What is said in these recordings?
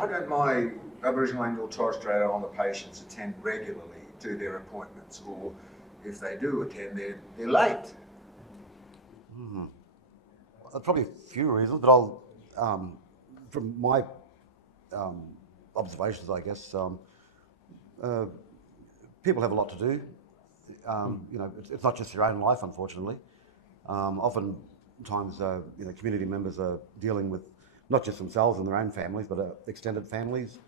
Why don't my Aboriginal and or Torres Strait Islander patients attend regularly to their appointments, or if they do attend, they're late? Probably a few reasons, but I'll, from my observations, I guess, people have a lot to do. You know, it's not just your own life, unfortunately. Oftentimes, you know, community members are dealing with not just themselves and their own families, but extended families.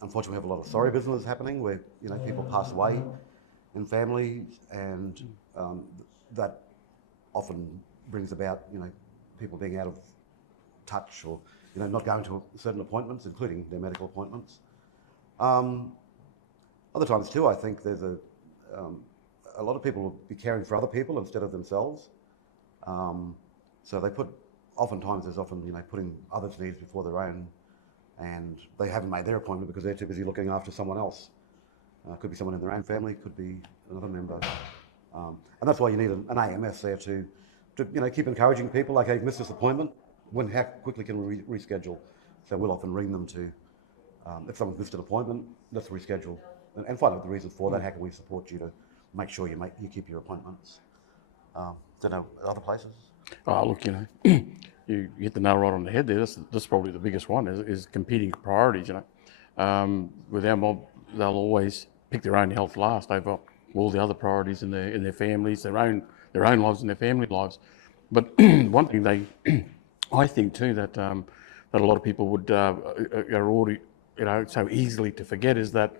Unfortunately, we have a lot of sorry business happening where, you know, people pass away in families, and that often brings about, you know, people being out of touch, or, you know, not going to certain appointments, including their medical appointments. Other times too, I think there's a lot of people will be caring for other people instead of themselves. So they oftentimes there's often, you know, putting others' needs before their own, and they haven't made their appointment because they're too busy looking after someone else. Could be someone in their own family, could be another member. And that's why you need an AMS there to you know, keep encouraging people, like, hey, you've missed this appointment, how quickly can we reschedule? So we'll often ring them to, if someone's missed an appointment, let's reschedule, and find out the reasons for that. How can we support you to make sure you keep your appointments? Don't know, other places? Oh, look, you know, you hit the nail right on the head there. That's probably the biggest one, is competing priorities, you know. With our mob, they'll always pick their own health last over all the other priorities in their families, their own lives and their family lives. But one thing I think too, that a lot of people are already, you know, so easily to forget, is that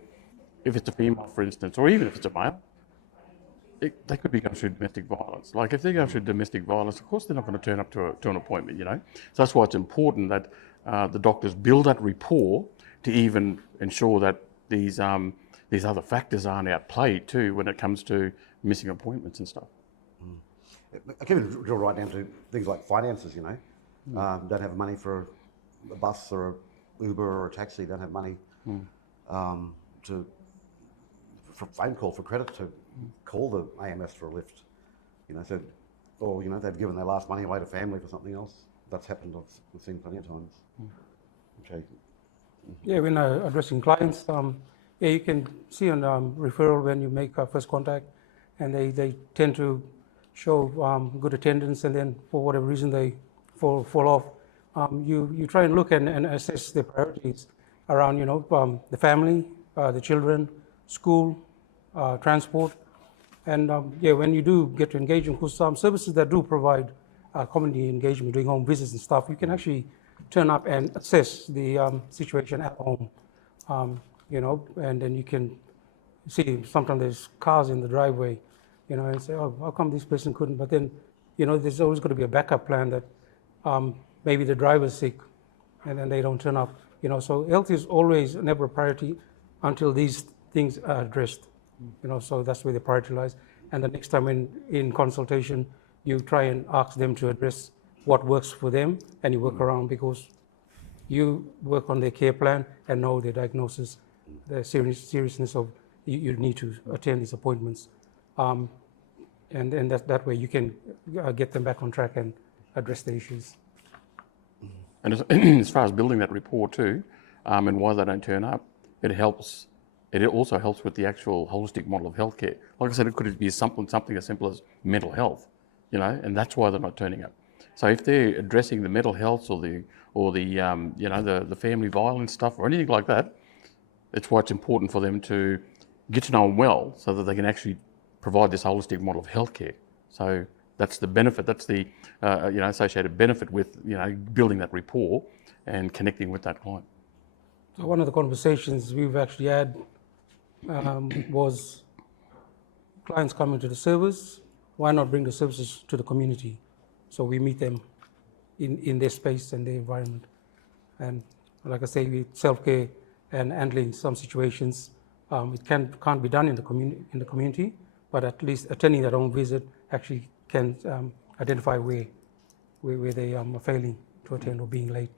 if it's a female, for instance, or even if it's a male, they could be going through domestic violence. Like, if they're going through domestic violence, of course they're not going to turn up to an appointment, you know. So that's why it's important that the doctors build that rapport to even ensure that these other factors aren't outplayed too when it comes to missing appointments and stuff. I can even drill right down to things like finances, you know. Don't have money for a bus or a Uber or a taxi, don't have money for phone call, for credit to call the AMS for a lift, you know. So, or, you know, they've given their last money away to family for something else. That's happened, we've seen plenty of times. Okay. Yeah, when addressing clients, yeah, you can see on referral when you make first contact, and they tend to show good attendance, and then for whatever reason they fall off. You try and look and assess their priorities around, you know, the family, the children, school, transport, and yeah, when you do get to engage in, because some services that do provide community engagement, doing home visits and stuff, you can actually turn up and assess the situation at home, you know, and then you can see sometimes there's cars in the driveway, you know, and say, oh, how come this person couldn't? But then, you know, there's always going to be a backup plan that maybe the driver's sick and then they don't turn up, you know. So health is always never a priority until these things are addressed, you know. So that's where the priority lies. And the next time in consultation, you try and ask them to address what works for them, and you work around, because you work on their care plan and know their diagnosis, the seriousness of you need to attend these appointments, and that way you can get them back on track and address the issues. And as far as building that rapport too, and why they don't turn up, it helps. It also helps with the actual holistic model of healthcare. Like I said, it could be something as simple as mental health, you know, and that's why they're not turning up. So if they're addressing the mental health or the you know, the family violence stuff or anything like that, it's why it's important for them to get to know them well, so that they can actually provide this holistic model of healthcare. So that's the benefit. That's the you know, associated benefit with, you know, building that rapport and connecting with that client. So one of the conversations we've actually had was clients coming to the service. Why not bring the services to the community? So we meet them in their space and their environment. And like I say, with self-care and handling some situations, it can't be done in the community, but at least attending their own visit actually can identify where they are failing to attend or being late.